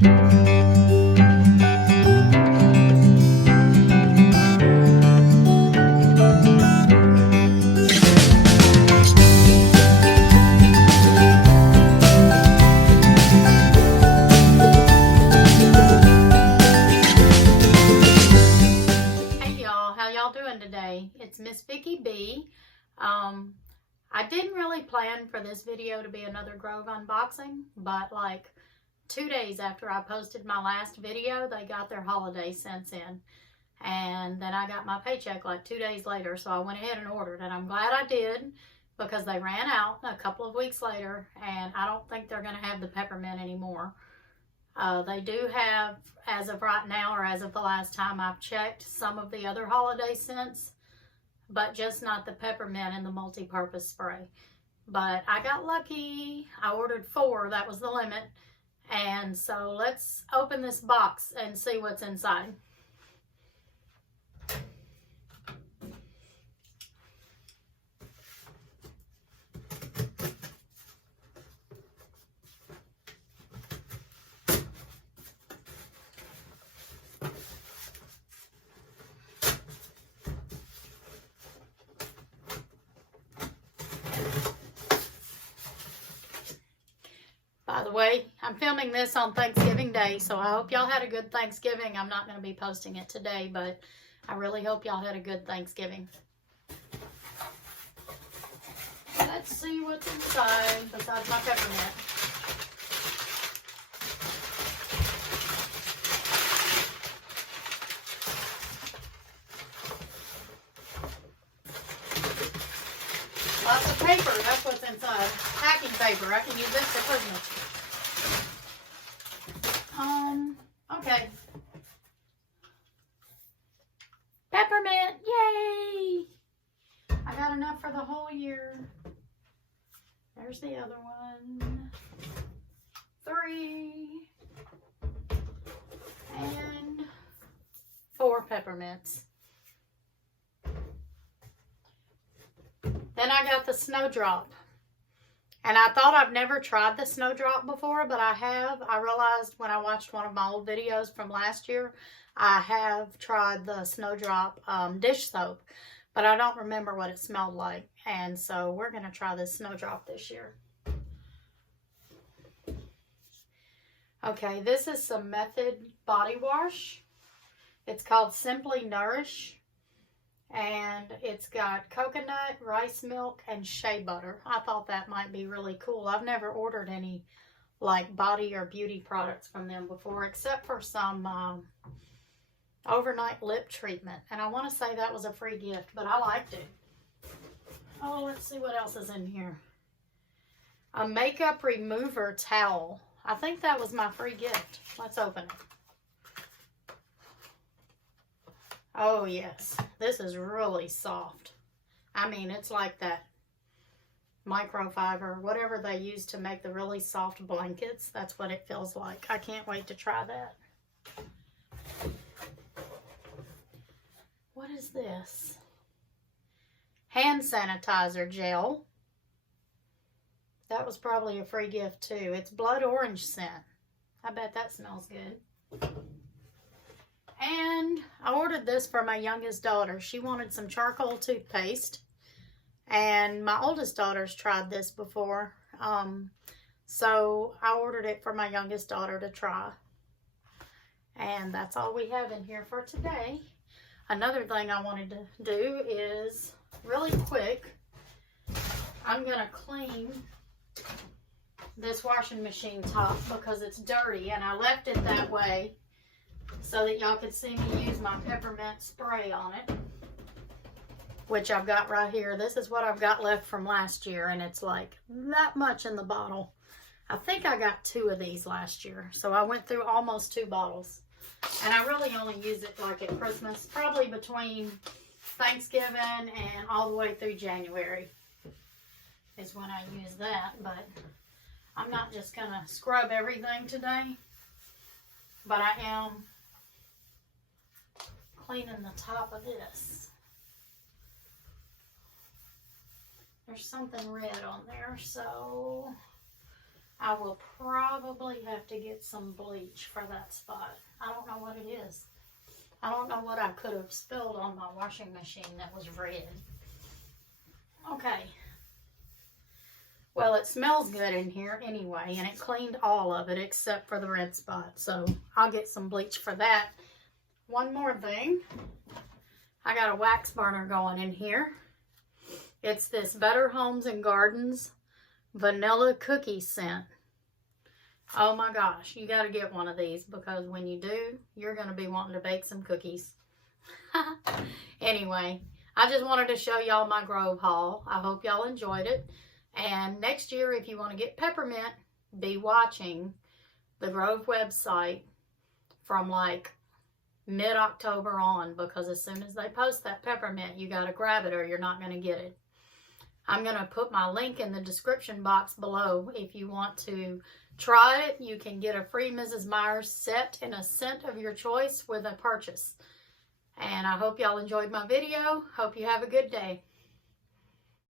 It's Miss Vicky B. I didn't really plan for this video to be another Grove unboxing, but like 2 days after I posted my last video, they got their holiday scents in. And then I got my paycheck like 2 days later, so I went ahead and ordered. And I'm glad I did, because they ran out a couple of weeks later, and I don't think they're going to have the peppermint anymore. They do have, as of right now, or as of the last time I've checked, some of the other holiday scents, but just not the peppermint and the multi-purpose spray. But I got lucky. I ordered 4. That was the limit. And so let's open this box and see what's inside. By the way, I'm filming this on Thanksgiving Day, so I hope y'all had a good Thanksgiving. I'm not going to be posting it today, but I really hope y'all had a good Thanksgiving. Let's see what's inside besides my peppermint. Lots of paper, that's what's inside. Packing paper, I can use this for Christmas. Okay. Peppermint, yay! I got enough for the whole year. There's the other one. 3. And 4 peppermints. Then I got the Snowdrop. And I thought I've never tried the Snowdrop before, but I have. I realized when I watched one of my old videos from last year, I have tried the Snowdrop dish soap, but I don't remember what it smelled like. And so we're going to try this Snowdrop this year. Okay, this is some Method body wash. It's called Simply Nourish. And it's got coconut, rice milk, and shea butter. I thought that might be really cool. I've never ordered any like body or beauty products from them before, except for some overnight lip treatment. And I want to say that was a free gift, but I liked it. Oh, let's see what else is in here. A makeup remover towel. I think that was my free gift. Let's open it. Oh yes, this is really soft. I mean, it's like that microfiber, whatever they use to make the really soft blankets. That's what it feels like. I can't wait to try that. What is this? Hand sanitizer gel. That was probably a free gift too. It's blood orange scent. I bet that smells good. And I ordered this for my youngest daughter. She wanted some charcoal toothpaste. And my oldest daughter's tried this before. So I ordered it for my youngest daughter to try. And that's all we have in here for today. Another thing I wanted to do is, really quick, I'm going to clean this washing machine top because it's dirty. And I left it that way so that y'all could see me use my peppermint spray on it, which I've got right here. This is what I've got left from last year, and it's like that much in the bottle. I think I got 2 of these last year, so I went through almost 2 bottles. And I really only use it like at Christmas, probably between Thanksgiving and all the way through January is when I use that. But I'm not just going to scrub everything today, but I am cleaning the top of this. There's something red on there, so I will probably have to get some bleach for that spot. I don't know what it is. I don't know what I could have spilled on my washing machine that was red. Okay. Well, it smells good in here anyway, and it cleaned all of it except for the red spot. So I'll get some bleach for that. One more thing. I got a wax burner going in here. It's this Better Homes and Gardens vanilla cookie scent. Oh my gosh, you got to get one of these because when you do, you're going to be wanting to bake some cookies. Anyway, I just wanted to show y'all my Grove haul. I hope y'all enjoyed it. And next year, if you want to get peppermint, be watching the Grove website from like mid-October on, because as soon as they post that peppermint, you got to grab it or you're not going to get it. I'm going to put my link in the description box below. If you want to try it, you can get a free Mrs. Myers set in a scent of your choice with a purchase. And I hope y'all enjoyed my video. Hope you have a good day.